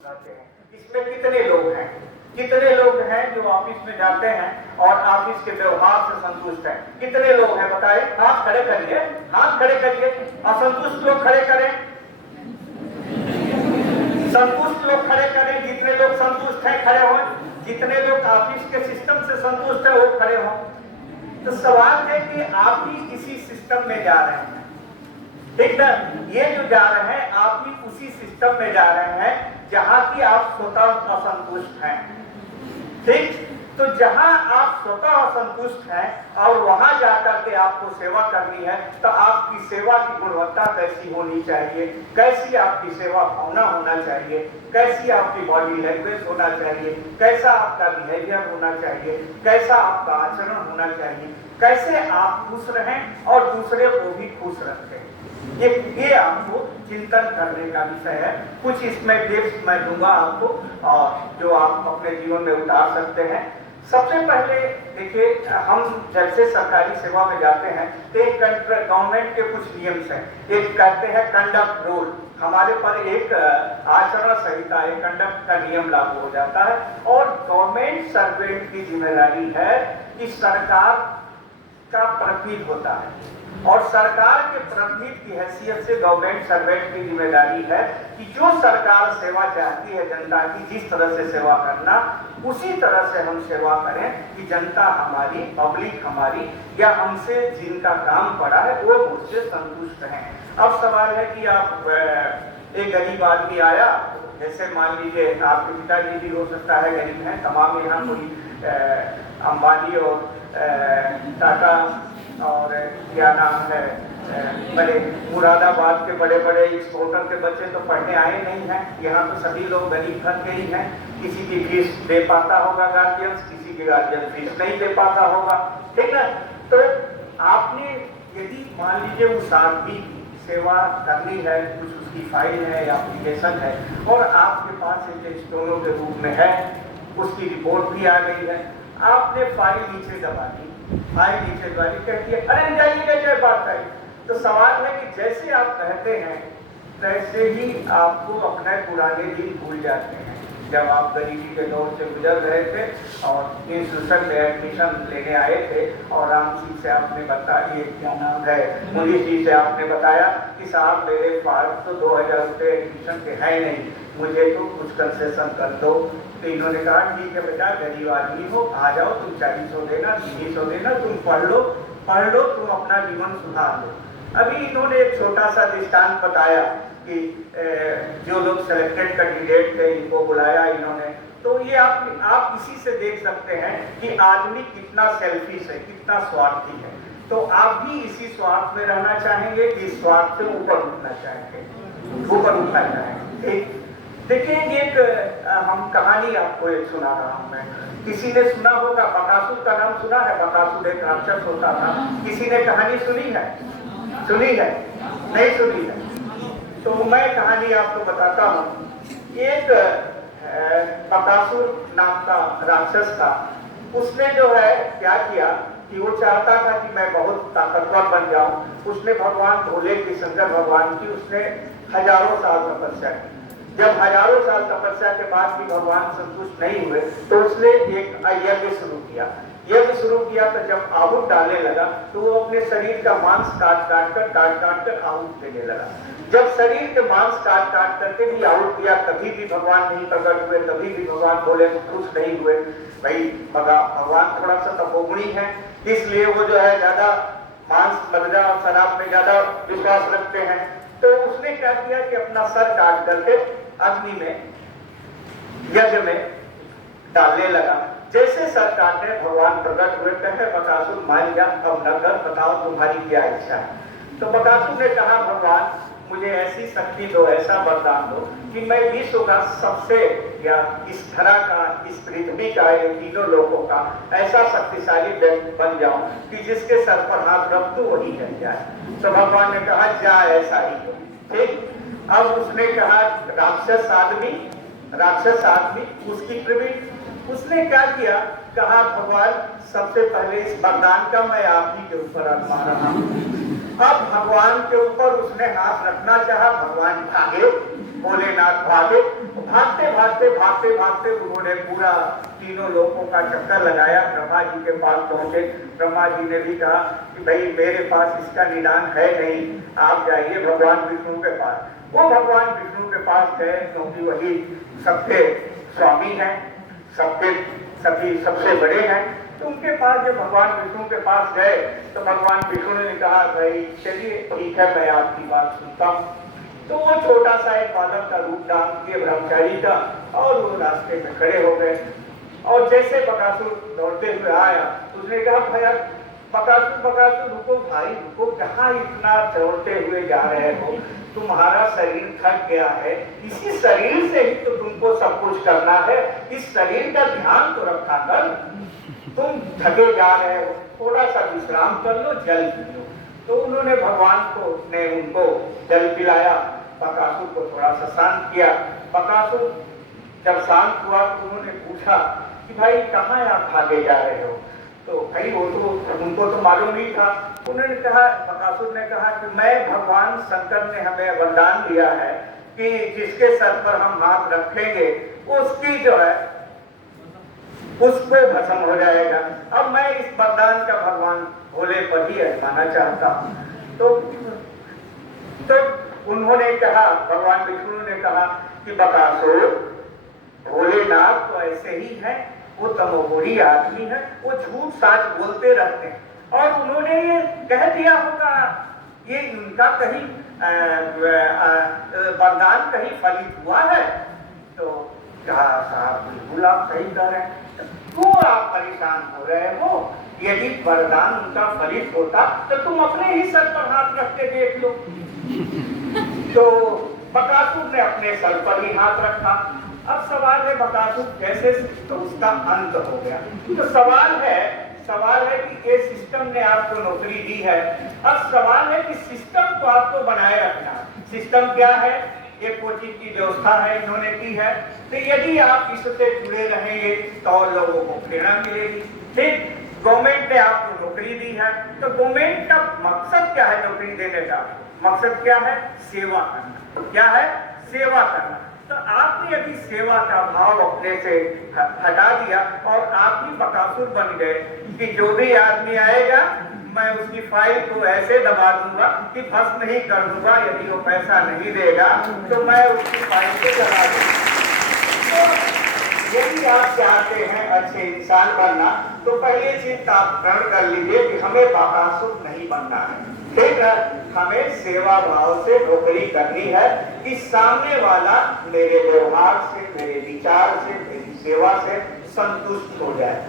जाते हैं। इसमें कितने लोग हैं? कितने लोग हैं जो ऑफिस में जाते हैं और ऑफिस के व्यवहार से संतुष्ट हैं? कितने लोग हैं बताए? हाथ खड़े करिए, हाथ खड़े करिए। असंतुष्ट लोग खड़े करें, संतुष्ट लोग खड़े करें। जितने लोग संतुष्ट हैं खड़े हों, जितने लोग ऑफिस के सिस्टम से संतुष्ट है वो खड़े हों। तो सवाल है कि आप भी इसी सिस्टम में जा रहे हैं, ठीक ना? ये जो जा रहे हैं आप भी उसी सिस्टम में जा रहे हैं जहां की आप स्वतः असंतुष्ट हैं, ठीक? तो जहां आप स्वतः असंतुष्ट हैं और वहां जाकर के आपको सेवा करनी है, तो आपकी सेवा की गुणवत्ता कैसी होनी चाहिए, कैसी आपकी सेवा भावना होना चाहिए, कैसी आपकी बॉडी लैंग्वेज होना चाहिए, कैसा आपका बिहेवियर होना चाहिए, कैसा आपका आचरण होना चाहिए, कैसे आप खुश रहें और दूसरे को भी खुश रखें। ये आपको चिंतन करने का विषय है। कुछ इसमें टिप्स मैं दूंगा आपको और जो आप अपने जीवन में उतार सकते हैं। सबसे पहले देखिए, हम जैसे सरकारी सेवा में जाते हैं तो एक गवर्नमेंट के कुछ नियम हैं। एक कहते हैं कंडक्ट रूल, हमारे पर एक आचरण संहिता, एक कंडक्ट का नियम लागू हो जाता है और गवर्नमेंट सर्वेंट की जिम्मेदारी है कि सरकार का प्रतिनिधि होता है और सरकार के प्रतिनिधि की हैसियत से गवर्नमेंट सर्वेंट की जिम्मेदारी है कि जो सरकार सेवा चाहती है जनता की, जिस तरह से सेवा करना, उसी तरह से हम सेवा करें कि जनता हमारी, पब्लिक हमारी या हमसे जिनका काम पड़ा है वो मुझसे संतुष्ट हैं। अब सवाल है कि आप एक गरीब आदमी आया, जैसे मान लीजिए आपके पिताजी भी हो सकता है गरीब हैं, तमाम यहाँ कोई अंबानी और टाटा और क्या नाम है, बड़े मुरादाबाद के बड़े बड़े एक्सपोर्टर के बच्चे तो पढ़ने आए नहीं हैं। यहाँ तो सभी लोग गरीब घर के ही हैं। किसी की फीस दे पाता होगा गार्जियन, किसी की गार्जियन फीस नहीं दे पाता होगा, ठीक है? तो आपने यदि मान लीजिए उस आदमी की सेवा करनी है, कुछ उसकी फाइल है या एप्लीकेशन है और आपके पास एक स्टोनों के रूप में है, उसकी रिपोर्ट भी आ गई है, आपने फाइल नीचे दबा दी, फाइल नीचे दबा दी, कहती है अरे जाइए जय बात आई। तो सवाल है कि जैसे आप कहते हैं वैसे ही आपको अपने पुराने दिन भूल जाते हैं। जब आप गरीबी के दौर से गुजर रहे थे और इंस्टीट्यूशन में एडमिशन लेने आए थे और राम सिंह से आपने बताया, ये क्या नाम है, मुनीष जी से आपने बताया कि साहब मेरे पास तो 2000 रुपये एडमिशन के है नहीं, मुझे तो कुछ कंसेशन कर दो। तो इन्होंने कहा ठीक है बेटा, गरीब आदमी हो, आ जाओ, तुम 400 देना, 300 देना, तुम पढ़ लो, तुम अपना जीवन सुधार लो। अभी इन्होंने एक छोटा सा दृष्टांत बताया कि जो लोग सिलेक्टेड कैंडिडेट थे इनको बुलाया इन्होंने, तो ये आप इसी से देख सकते हैं कि आदमी कितना सेल्फिश है, कितना स्वार्थी है। तो आप भी इसी स्वार्थ में रहना चाहेंगे कि स्वार्थ से ऊपर उठना चाहेंगे, ऊपर उठना चाहेंगे, ठीक? देखिए एक हम कहानी आपको एक सुना रहा हूँ मैं। किसी ने सुना होगा, बकासुर का नाम सुना है? बकासुर एक राक्षस होता था। किसी ने कहानी सुनी है? सुनी है? नहीं सुनी है? तो मैं कहानी आपको बताता हूँ। एक बकासुर नाम का राक्षस था। उसने जो है क्या किया कि वो चाहता था कि मैं बहुत ताकतवर बन जाऊं। उसने भगवान भोले की, शंकर भगवान की, उसने हजारों साल तपस्या की। जब हजारों साल तपस्या के बाद भी भगवान संतुष्ट नहीं हुए तो उसने एक यज्ञ शुरू किया। तो जब आहूत डालने लगा तो वो अपने शरीर का मांस काट काट कर आहूत देने लगा। जब शरीर के मांस काट करके भी आहूत दिया, तभी भी भगवान नहीं प्रकट हुए, तभी भी भगवान बोले खुश नहीं हुए। भाई भगवान थोड़ा सा तपोगुणी है, इसलिए वो जो है ज्यादा मांस, मदिरा और शराब में ज्यादा विश्वास रखते हैं। तो उसने क्या किया कि अपना सर काट करके अग्नि में, यज्ञ में डालने लगा। जैसे सर काटने भगवान प्रकट हुए, कहे बकासुर मान जा, अब नगर बताओ तुम्हारी क्या इच्छा है। तो बकासुर ने कहा भगवान मुझे ऐसी शक्ति दो, ऐसा वरदान दो कि मैं विश्व का सबसे, या इस धरा का, इस पृथ्वी का, इन तीनों लोगों का ऐसा शक्तिशाली बन जाऊं कि जिसके सर पर हाथ रख दो वही जल जाए। तो भगवान ने कहा जा ऐसा ही हो, ठीक? अब उसने कहा राक्षस आदमी उसकी प्रवृत्ति, उसने क्या किया, कहा भगवान सबसे पहले इस वरदान का मैं आप ही के ऊपर आजमा रहा हूं। अब भगवान के ऊपर उसने हाथ रखना चाहा, भगवान भागे, भोलेनाथ भागे भागते भागते भागते भागते उन्होंने पूरा तीनों लोगों का चक्कर लगाया, ब्रह्मा जी के पास पहुंचे। ब्रह्मा जी ने भी कहा कि भाई मेरे पास इसका निदान है नहीं, आप जाइए भगवान विष्णु के पास। वो भगवान विष्णु के पास गए, क्योंकि वही सबके स्वामी हैं, सभी सबसे बड़े हैं। तो उनके पास जब भगवान विष्णु के पास गए तो भगवान विष्णु ने कहा भाई चलिए ठीक है, मैं आपकी बात सुनता हूँ। तो वो छोटा सा एक बालक का रूप डाल के ब्रह्मचारी का, और वो रास्ते में खड़े हो गए। और जैसे बकासुर दौड़ते हुए आया, उसने कहा भैया बकासुर रुको भाई रुको, कहाँ इतना दौड़ते हुए जा रहे हो, तुम्हारा शरीर थक गया है, इसी शरीर से ही तो तुमको सब कुछ करना है, इस शरीर का ध्यान तो रखा कर, तुम थके जा रहे हो, थोड़ा सा विश्राम कर लो, जल पी लो। तो उन्होंने भगवान को ने उनको जल पिलाया, बकासुर को थोड़ा सा शांत किया। बकासुर जब शांत हुआ तो उन्होंने पूछा कि भाई कहाँ आप भागे जा रहे हो। तो भाई वो तो उनको तो मालूम ही था। उन्होंने कहा, बकासुर ने कहा कि मैं भगवान शंकर ने हमें वरदान दिया है कि जिसके सर पर हम हाथ रखेंगे उसकी जो है उसको भस्म हो जाएगा। अब मैं इस वरदान का भगवान भोले पर ही आजमाना चाहता हूँ। तो उन्होंने कहा, भगवान विष्णु ने कहा कि बकासुर भोलेनाथ तो ऐसे ही है, वो तमोगुणी आदमी है, वो झूठ साच बोलते रहते हैं। और उन्होंने ये कह दिया होगा, ये उनका कहीं वरदान कहीं फलित हुआ है। तो कहा साहब बिल्कुल आप सही कह रहे हैं, क्यों आप परेशान हो रहे हो, यदि वरदान उनका फलित होता तो तुम अपने ही सर पर हाथ रख के देख लो। तो बकासुर ने अपने सर पर ही हाथ रखा। अब सवाल है बकासुर कैसे, तो उसका अंत हो गया। तो सवाल है कि ये सिस्टम ने आपको नौकरी दी है, अब सवाल है कि सिस्टम को आपको बनाए रखना। सिस्टम क्या है, ये कोचिंग की व्यवस्था है, इन्होंने की है। तो यदि आप इससे जुड़े रहेंगे तो और लोगों को प्रेरणा मिलेगी। ठीक, गवर्नमेंट ने आपको नौकरी दी है, तो गवर्नमेंट का मकसद क्या है नौकरी देने का? मकसद क्या है? सेवा करना। क्या है? सेवा करना। तो आपने यदि सेवा का भाव अपने से हटा दिया और आप ही बकासुर बन गए कि जो भी आदमी आएगा मैं उसकी फाइल को ऐसे दबा दूंगा कि भस्म ही कर दूंगा, यदि वो पैसा नहीं देगा तो मैं उसकी फाइल को जला दूंगा। तो यदि आप चाहते हैं अच्छे इंसान बनना तो पहले चीज आप प्रण कर लीजिए कि हमें बकासुर नहीं बनना है। ठीक है, हमें सेवा भाव से नौकरी करनी है कि सामने वाला मेरे व्यवहार से, मेरे विचार से, मेरी सेवा से संतुष्ट हो जाए।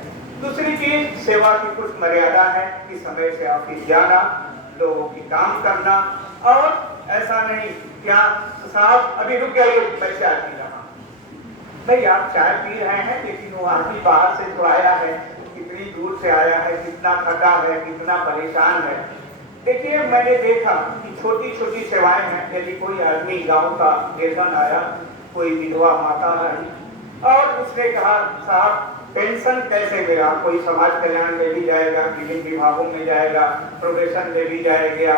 दूसरी चीज, सेवा की कुछ मर्यादा है कि समय से ऑफिस जाना, लोगों की काम करना, और ऐसा नहीं क्या साहब अभी रुक जाइए मैं चाय पी रहा हूं। भाई आप चाय पी रहे हैं, लेकिन वो आदमी बाहर से जो आया है, कितनी दूर से आया है, कितना थका है, कितना परेशान है। देखिए मैंने देखा कि छोटी छोटी सेवाएं हैं। यदि कोई आदमी गांव का निर्धन आया, कोई विधवा माता आई और उसने कहा साहब पेंशन कैसे मिला, कोई समाज कल्याण में भी जाएगा, विभिन्न विभागों में जाएगा, प्रोफेशन में भी जाएगा,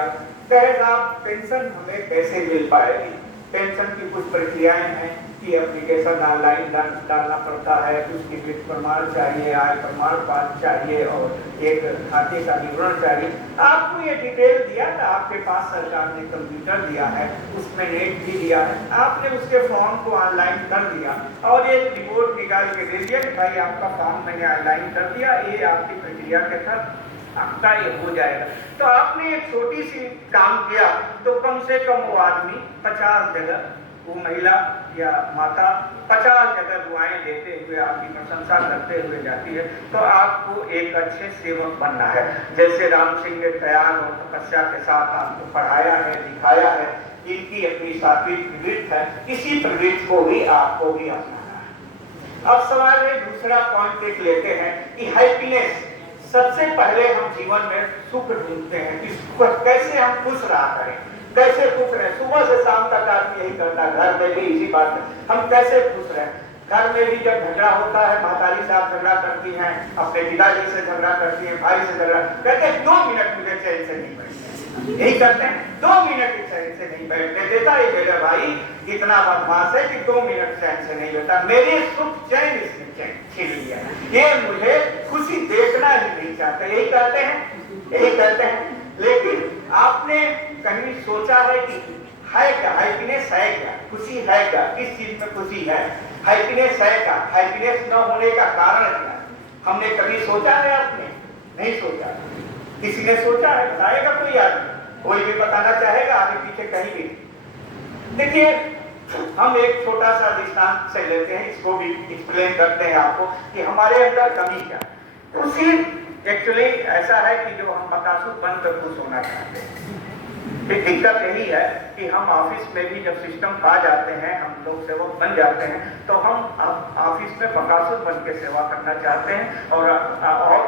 कहे साहब पेंशन हमें कैसे मिल पाएगी। पेंशन की कुछ प्रक्रियाएं हैं कि एप्लीकेशन ऑनलाइन डालना पड़ता है, उसकी वित्त प्रमाण चाहिए, आय प्रमाण पत्र चाहिए और एक खाते का विवरण चाहिए। आपको ये डिटेल दिया था, आपके पास सरकार ने कंप्यूटर दिया है, उसमें नेट भी दिया है, आपने उसके फॉर्म को ऑनलाइन कर दिया और ये रिपोर्ट निकाल के दे दिया कि भाई आपका फॉर्म मैंने ऑनलाइन कर दिया, ये आपकी प्रक्रिया के तहत आपका ये हो जाएगा। तो आपने एक छोटी सी काम किया तो कम से कम वो आदमी 50 जगह, वो महिला या माता 50 जगह दुआएं देते हुए आपकी प्रशंसा करते हुए जाती है। तो आपको एक अच्छे सेवक बनना है। जैसे राम सिंह ने त्याग और तपस्या के साथ आपको पढ़ाया है, दिखाया है, इनकी अपनी सात्विक प्रवृत्ति है, इसी प्रवृत्ति को भी आपको भी अपनाना है। अब सवाल है, दूसरा पॉइंट देख लेते हैं कि हैप्पीनेस। सबसे पहले हम जीवन में सुख ढूंढते हैं कि कैसे हम खुश रहा करें, कैसे खुश रहे। सुबह से शाम तक आदमी यही करता है, घर में भी इसी बात है, हम कैसे खुश रहे। घर में भी जब झगड़ा होता है, माताजी साहब झगड़ा करती हैं, अपने पिताजी से झगड़ा करती हैं, भाई से झगड़ा, कहते हैं 2 मिनट मुझे चैन से नहीं बैठे। यही करते हैं, 2 मिनट चैन से नहीं बैठने देता ये मेरा भाई इतना बदमाश है कि 2 मिनट चैन से नहीं बैठा, मेरे सुख चैन इसने छीन लिया, ये मुझे खुशी देखना ही नहीं चाहता। यही करते हैं। लेकिन आपने कहीं सोचा है कि है क्या हैप्पीनेस, है क्या खुशी, है क्या, किस चीज में खुशी है, हैप्पीनेस है क्या, हैप्पीनेस न होने का कारण क्या, हमने कभी सोचा है? आपने नहीं सोचा, किसी ने सोचा है? बताएगा कोई आदमी? कोई भी बताना चाहेगा आगे पीछे कहीं भी? देखिए, हम एक छोटा सा दृष्टांत से लेते हैं, इसको भी एक्सप्लेन करते हैं आपको कि हमारे अंदर कमी क्या। उसी एक्चुअली ऐसा है कि जो हम बकासुर बनकर खुश होना चाहते हैं। दिक्कत यही है कि हम ऑफिस में भी जब सिस्टम पा जाते हैं, हम लोग सेवक बन जाते हैं, तो हम ऑफिस में बकासुर बन के सेवा करना चाहते हैं और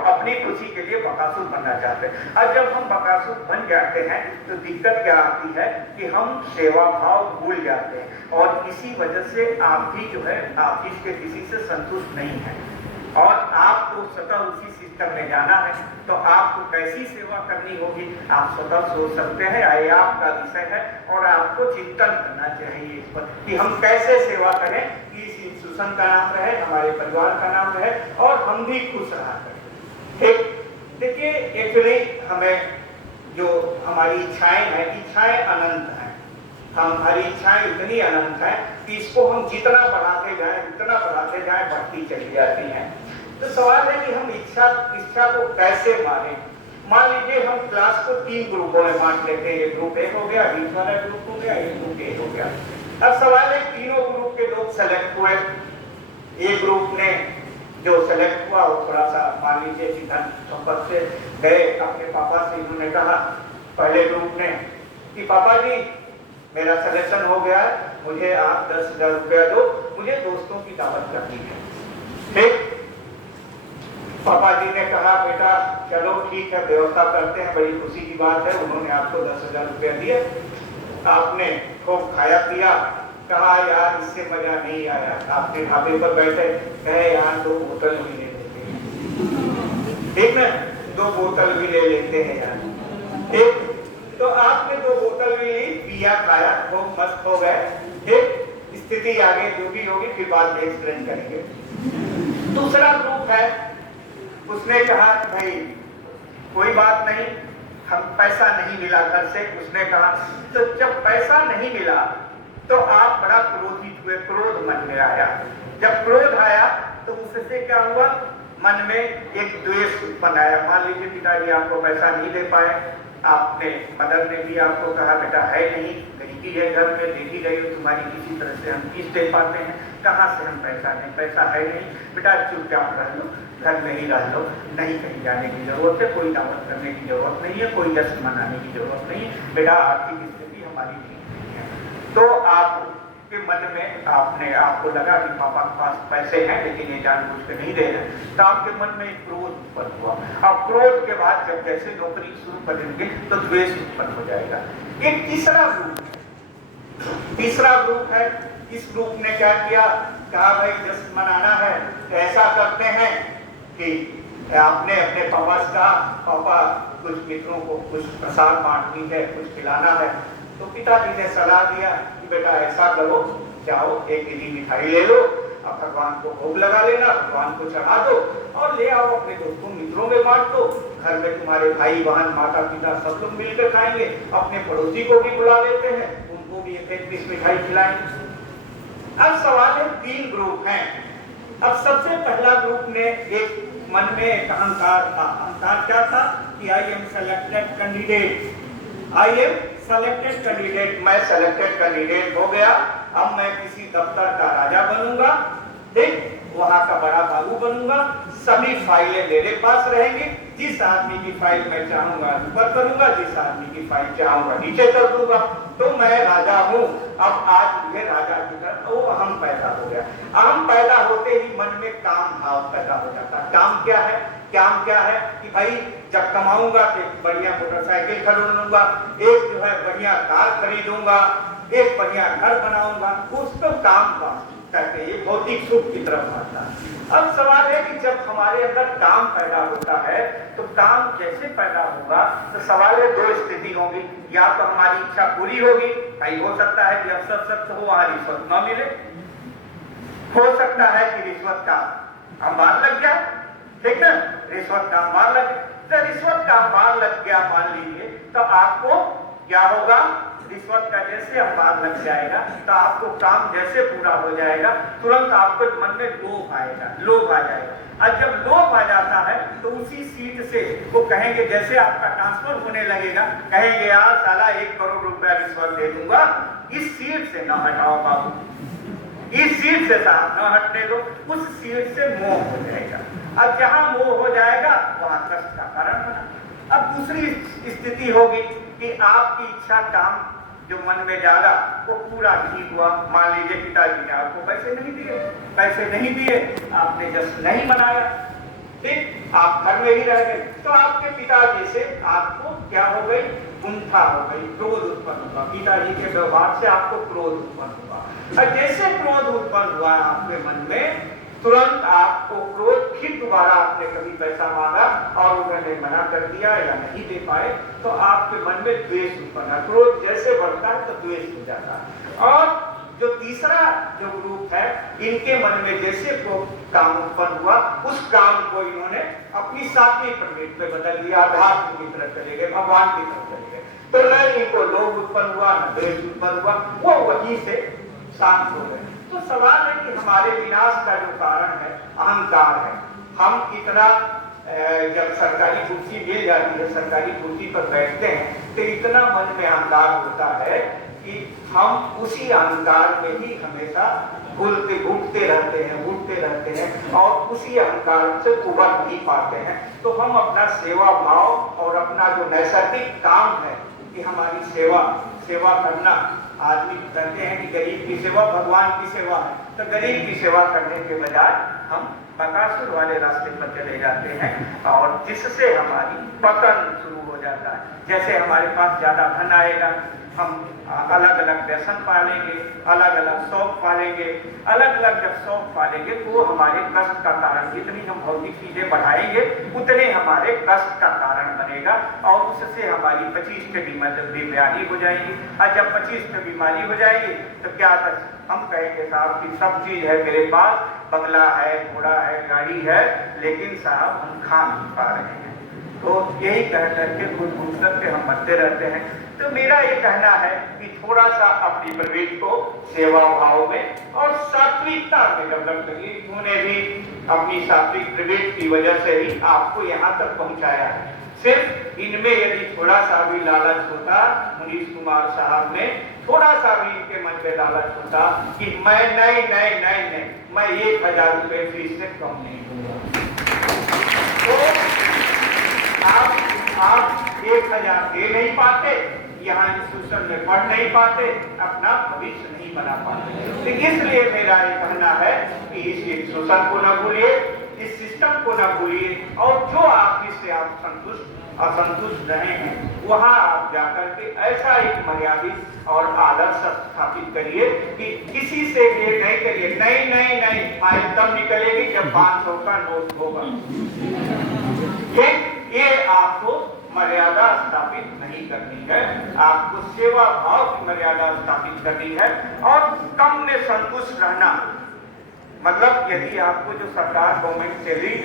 अपनी खुशी के लिए बकासुर बनना चाहते हैं। और जब हम बकासुर बन जाते हैं तो दिक्कत क्या आती है कि हम सेवा भाव भूल जाते हैं और इसी वजह से आप भी जो है ऑफिस के किसी से संतुष्ट नहीं है और आपको स्वतः उसी सिस्टम में जाना है, तो आपको कैसी सेवा करनी होगी आप स्वतः सोच सकते हैं। ये आपका विषय है और आपको चिंतन करना चाहिए इस पर कि हम कैसे सेवा करें कि इस इंस्टीट्यूशन का नाम रहे, हमारे परिवार का नाम रहे और हम भी खुश रहा करें। ठीक, देखिए एक्चुअली हमें जो हमारी इच्छाएं हैं, इच्छाएं अनंत हैं, हमारी इच्छाएं इतनी अनंत है कि इसको हम जितना बढ़ाते जाएं बढ़ती चली जाती हैं। तो सवाल है कि हम इच्छा को कैसे मारें। मान लीजिए हम क्लास को 3 ग्रुपों में बांट लेते हैं, ये ग्रुप ए हो गया, बीच वाला ग्रुप हो गया, ये ग्रुप ए हो गया। अब सवाल है तीनों ग्रुप के लोग सेलेक्ट हुए, एक ग्रुप ने जो सेलेक्ट हुआ वो थोड़ा सा मान लीजिए सीधन संपर्क से गए अपने पापा से, इन्होंने कहा पहले ग्रुप ने कि पापा जी मेरा सिलेक्शन हो गया है, मुझे आप 10,000 रुपया दो, मुझे दोस्तों की दावत करनी है। ठीक, पापा जी ने कहा बेटा चलो ठीक है व्यवस्था करते हैं, बड़ी खुशी की बात है। उन्होंने आपको 10,000 रुपया दिया, आपने खूब खाया पिया, कहा यार इससे मजा नहीं आया, आपने ढाबे पर बैठे कहे यार 2 बोतल भी ले लेते हैं, ठीक ना, 2 बोतल भी ले लेते हैं यार। ठीक, तो आपने 2 बोतल भी ली, पिया खाया, खूब मस्त हो गए। ठीक, स्थिति आगे जो भी होगी फिर बाद में एक्सप्लेन करेंगे। दूसरा ग्रुप है, उसने कहा भाई कोई बात नहीं, हम पैसा नहीं मिला घर से, उसने कहा तो जब पैसा नहीं मिला तो आप बड़ा क्रोधित हुए, क्रोध मन में आया। जब क्रोध आया तो उससे क्या हुआ, मन में एक द्वेष उत्पन्न आया। मान लीजिए पिताजी आपको पैसा नहीं दे पाए, आपने मदर ने भी आपको कहा बेटा है नहीं, गरीबी है घर में, देखी गई तुम्हारी किसी तरह से हम फीस दे पाते हैं, कहाँ से हम पैसा दें, पैसा है नहीं, बेटा चुपचाप रह लो, घर में ही रह लो, नहीं कहीं जाने की जरूरत है, कोई दावत करने की जरूरत नहीं है, कोई जश्न मनाने की जरूरत नहीं है, बेटा आर्थिक स्थिति हमारी ठीक नहीं है। तो आपके मन में आपको लगा कि पापा के पास पैसे हैं लेकिन ये जानबूझ के नहीं दे रहे, तो आपके मन में क्रोध उत्पन्न हुआ। अब क्रोध के बाद जब जैसे नौकरी शुरू करेंगे तो द्वेष उत्पन्न हो जाएगा। एक तीसरा ग्रुप है, इस ग्रुप ने क्या किया, कहा भाई जश्न मनाना है तो ऐसा करते हैं कि आपने अपने पापा से कहा पापा कुछ मित्रों को कुछ प्रसाद बांटनी है, कुछ खिलाना है, तो पिताजी ने सलाह दिया कि बेटा ऐसा करो, जाओ 1 केजी मिठाई ले लो, अब भगवान को भोग लगा लेना, भगवान को चढ़ा दो और ले आओ अपने दोस्तों मित्रों में बांट दो, घर में तुम्हारे भाई बहन माता पिता सब लोग मिलकर खाएंगे, अपने पड़ोसी को भी बुला लेते हैं, उनको भी 1 पीस मिठाई खिलाएंगे। अब सवाल है 3 ग्रुप हैं। अब सबसे पहला ग्रुप ने एक मन में एक अहंकार था। अहंकार क्या था कि आई एम सेलेक्टेड कैंडिडेट, मैं सेलेक्टेड कैंडिडेट हो गया, अब मैं किसी दफ्तर का राजा बनूंगा, ठीक, वहां का बड़ा बाबू बनूंगा, सभी फाइलें मेरे पास रहेंगी, जिस आदमी की फाइल मैं चाहूंगा ऊपर करूंगा, जिस आदमी की फाइल चाहूंगा नीचे कर दूंगा, तो मैं राजा हूं। अब आज मुझे राजा की तरह वो अहम पैदा हो गया। अहम पैदा होते ही मन में काम भाव पैदा हो जाता। काम क्या है कि भाई जब कमाऊंगा तो बढ़िया मोटरसाइकिल खरीद लूंगा, एक जो है बढ़िया कार खरीदूंगा, एक बढ़िया घर बनाऊंगा, कुछ तो काम कहते हैं, ये भौतिक सुख की तरफ आता है। अब सवाल है कि जब हमारे अंदर काम पैदा होता है तो काम कैसे पैदा होगा, तो सवाल है दो स्थिति होगी, या तो हमारी इच्छा पूरी होगी, कहीं हो सकता है कि अवसर सत्य हो वहां रिश्वत न मिले, हो सकता है कि रिश्वत का अंबार लग गया, ठीक ना, रिश्वत का अंबार लग गया, तो रिश्वत का अंबार लग गया मान लीजिए, तो आपको क्या होगा, रिश्वत का जैसे अंबार लग जाएगा तो आपको काम जैसे पूरा हो जाएगा, तुरंत आपको मन में लोभ आएगा, लोभ आ जाएगा। और जब लोभ आ जाता है तो उसी सीट से वो कहेंगे, जैसे आपका ट्रांसफर होने लगेगा, कहेंगे यार साला 1 करोड़ रुपया रिश्वत दे दूंगा, इस सीट से न हटाओ बाबू, इस सीट से साहब न हटने दो, उस सीट से मोह हो जाएगा। अब जहां मोह हो जाएगा वहां कष्ट का कारण बना। अब दूसरी स्थिति होगी कि आपकी इच्छा काम जो मन में डाला वो पूरा नहीं हुआ, मान लीजिए पिताजी ने आपको पैसे नहीं दिए, पैसे नहीं दिए, आपने जश्न नहीं मनाया, ठीक, आप घर में ही रह गए, तो आपके पिताजी से आपको क्या हो गई, कुंठा हो गई, क्रोध उत्पन्न हुआ, पिताजी के व्यवहार से आपको क्रोध उत्पन्न हुआ। और जैसे क्रोध उत्पन्न हुआ आपके मन में, तुरंत आपको क्रोध, फिर दोबारा आपने कभी पैसा मांगा और उन्होंने मना कर दिया या नहीं दे पाए, तो आपके मन में द्वेष उत्पन्न है, क्रोध जैसे बढ़ता है तो द्वेष हो जाता है। और जो तीसरा जो ग्रुप है, इनके मन में जैसे को काम उत्पन्न हुआ, उस काम को इन्होंने अपनी सात्विक प्रवृत्ति पे बदल दिया, अध्यात्म की तरफ चले गए, भगवान की तरफ चले गए, तो न इनको लोभ उत्पन्न हुआ न द्वेष उत्पन्न हुआ, वो वहीं से शांत हो गए। तो सवाल है कि हमारे विनाश का जो कारण है अहंकार है। हम कितना जब सरकारी कुर्सी मिल जाती है, सरकारी कुर्सी पर बैठते हैं, तो इतना मन में अहंकार होता है कि हम उसी अहंकार में ही हमेशा भूलते घुटते रहते हैं, उठते रहते हैं और उसी अहंकार से उबर नहीं पाते हैं। तो हम अपना सेवा भाव और अपना जो नैसर्गिक काम है कि हमारी सेवा करना, आदमी कहते हैं कि गरीब की सेवा भगवान की सेवा है, तो गरीब की सेवा करने के बजाय हम बकासुर वाले रास्ते पर चले जाते हैं और जिससे हमारी पतन शुरू हो जाता है। जैसे हमारे पास ज्यादा धन आएगा, हम अलग अलग व्यसन पालेंगे, अलग अलग शौक पालेंगे, अलग अलग जब शौक पालेंगे तो वो हमारे कष्ट का कारण, जितनी हम भौतिक चीजें बढ़ाएंगे उतने हमारे कष्ट का कारण बनेगा और उससे हमारी 25 बीमारी हो जाएगी। और जब 25 बीमारी हो जाएगी तो क्या हम कहेंगे साहब कि सब चीज है मेरे पास, बंगला है, घोड़ा है, गाड़ी है, लेकिन साहब हम खा नहीं पा रहे हैं। तो यही कह करके घुट करके हम मरते रहते हैं। तो मेरा ये कहना है कि थोड़ा सा अपनी प्रवृत्ति को सेवा भाव में और सात्विकता में डेवलप करिए। उन्होंने भी अपनी सात्विक प्रवृत्ति की वजह से ही आपको यहाँ तक पहुँचाया है। सिर्फ इनमें यदि थोड़ा सा भी लालच होता, मुनीश कुमार साहब में थोड़ा सा भी इनके मन में लालच होता कि मैं नहीं मैं 1000 रुपये फीस से कम नहीं दूंगा, तो आप 1000 दे नहीं पाते, यहाँ इंस्टीट्यूशन में पढ़ नहीं पाते, अपना भविष्य नहीं बना पाते। तो इसलिए मेरा ये कहना है कि इस इंस्टीट्यूशन को न भूलिए, इस सिस्टम को न भूलिए और जो आप इससे आप असंतुष्ट रहे हैं वहां आप जाकर के ऐसा एक मर्यादित और आदर्श स्थापित करिए कि किसी से ये नहीं करिए नहीं फाइल तब निकलेगी जब 500 का नोट होगा। ये आपको मर्यादा स्थापित नहीं करनी है, आपको सेवा भाव की मर्यादा स्थापित करनी है और कम में संतुष्ट रहना। मतलब यदि आपको जो सरकार गवर्नमेंट सैलरी